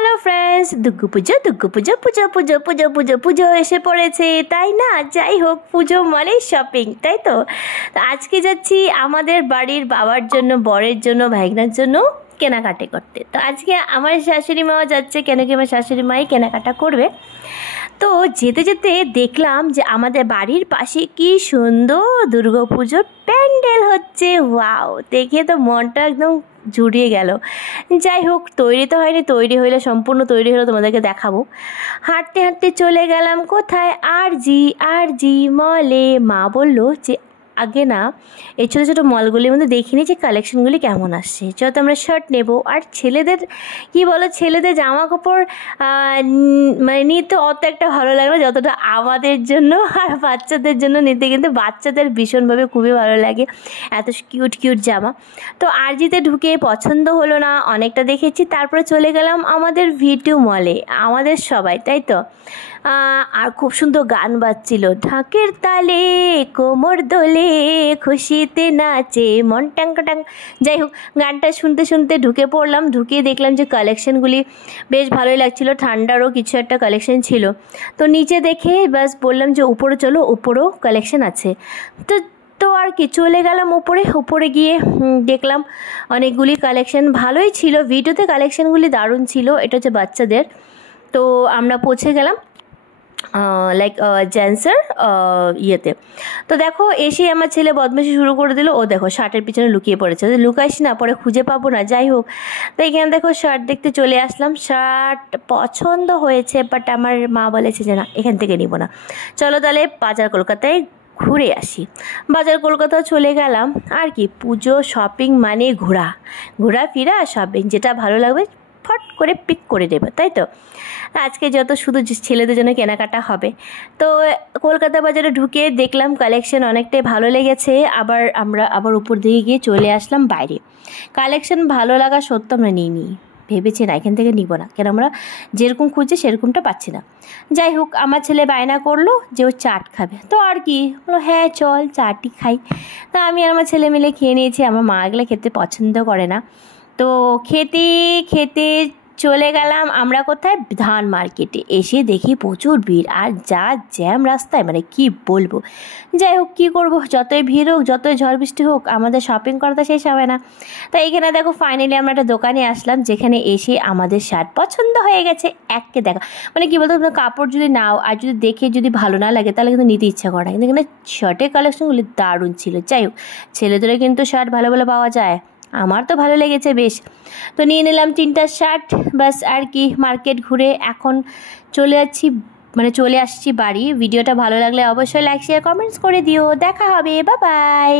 Hello friends, Durga Puja Durga Puja পুজো পুজো পুজো পুজো পুজো এসে পড়েছে, তাই না? যাই হোক, পুজো মানে শপিং, তাই তো। আজকে যাচ্ছি আমাদের বাড়ির বাবার জন্য, বরের জন্য, ভাইগনার জন্য কেনাকাটা করতে। তো আজকে আমার শাশুড়ি মাও যাচ্ছে, কেন কি আমার শাশুড়ি মাই কেনাকাটা করবে। তো যেতে যেতে দেখলাম যে আমাদের বাড়ির পাশে কি সুন্দর দুর্গাপুজোর প্যান্ডেল হচ্ছে। ওয়াও, দেখে তো মনটা একদম জুড়িয়ে গেল। যাই হোক, তৈরি তো হয়নি, তৈরি হইলে সম্পূর্ণ তৈরি হলে তোমাদেরকে দেখাবো। হাঁটতে হাঁটতে চলে গেলাম কোথায়, আর জি মলে। মা বললো যে আগে না এই ছোটো ছোটো মলগুলির মধ্যে দেখিনি যে কালেকশনগুলি কেমন আসছে, যত আমরা শার্ট নেব। আর ছেলেদের কি বলো, ছেলেদের জামা কাপড় মানে নিতে অত একটা ভালো লাগে না যতটা আমাদের জন্য আর বাচ্চাদের জন্য নিতে, কিন্তু বাচ্চাদের ভীষণভাবে খুবই ভালো লাগে এত কিউট কিউট জামা। তো আরজিতে ঢুকে পছন্দ হলো না, অনেকটা দেখেছি, তারপরে চলে গেলাম আমাদের V2 মলে, আমাদের সবাই, তাই তো। আর খুব সুন্দর গান বাজছিল, ঢাকের তালে কোমর দোলে খুশিতে নাচে মন টাং। যাই হোক, গানটা শুনতে শুনতে ঢুকে পড়লাম। ঢুকে দেখলাম যে কালেকশনগুলি বেশ ভালোই লাগছিল, ঠান্ডারও কিছু একটা কালেকশন ছিল। তো নিচে দেখে বাস বললাম যে উপরে চলো, উপরেও কালেকশন আছে। তো আর কি চলে গেলাম উপরে গিয়ে দেখলাম অনেকগুলি কালেকশন ভালোই ছিল। ভিডিওতে কালেকশনগুলি দারুণ ছিল। এটা হচ্ছে বাচ্চাদের। তো আমরা পৌঁছে গেলাম লাইক জেন্টসের ইয়েতে। তো দেখো, এসে আমার ছেলে বদমাশি শুরু করে দিল। ও দেখো শার্টের পিছনে লুকিয়ে পড়েছে, লুকাইস না, পরে খুঁজে পাবো না। যাই হোক, তো এখানে দেখো শার্ট দেখতে চলে আসলাম। শার্ট পছন্দ হয়েছে, বাট আমার মা বলেছে যে না, এখান থেকে নিব না, চলো তাহলে বাজার কলকাতায় ঘুরে আসি। বাজার কলকাতা চলে গেলাম। আর কি, পুজো শপিং মানে ঘোরাফেরা শপিং, যেটা ভালো লাগবে ফট করে পিক করে দেবে, তাই তো। আজকে যত শুধু ছেলেদের জন্য কেনাকাটা হবে। তো কলকাতা বাজারে ঢুকে দেখলাম কালেকশন অনেকটাই ভালো লেগেছে। আমরা আবার উপর দিকে গিয়ে চলে আসলাম বাইরে। কালেকশন ভালো লাগা সত্ত্বেও আমরা নিইনি, ভেবেছি না এখান থেকে নিব না, কেন আমরা যেরকম খুঁজছি সেরকমটা পাচ্ছি না। যাই হোক, আমার ছেলে বায়না করলো যে ও চাট খাবে। তো আর কি বলো, হ্যাঁ চল চাটই খাই। তা আমি আর আমার ছেলে মিলে খেয়ে নিয়েছি। আমার মা এগুলো খেতে পছন্দ করে না। তো খেতে খেতে চলে গেলাম আমরা কোথায়, ধান মার্কেটে। এসে দেখি প্রচুর ভিড়, আর যা জ্যাম রাস্তায়, মানে কি বলবো। যাই হোক, কী করবো, যতই ভিড় হোক, যতই ঝড় বৃষ্টি হোক, আমাদের শপিং করাটা শেষ হবে না। তাই এখানে দেখো ফাইনালি আমরা একটা দোকানে আসলাম, যেখানে এসে আমাদের শার্ট পছন্দ হয়ে গেছে। এককে দেখা মানে কী বলতো, কাপড় যদি নাও আর যদি দেখে যদি ভালো না লাগে তাহলে কিন্তু নিতে ইচ্ছা করে না। কিন্তু এখানে শার্টের কালেকশনগুলি দারুণ ছিল। যাই হোক, ছেলেদেরও কিন্তু শার্ট ভালো ভালো পাওয়া যায়, আমার তো ভালো লেগেছে বেশ। তো নিয়ে নিলাম 3টা শার্ট, বাস। আর কি, মার্কেট ঘুরে এখন চলে আসছি বাড়ি। ভিডিওটা ভালো লাগলে অবশ্যই লাইক শেয়ার কমেন্টস করে দিও। দেখা হবে, বাই বাই।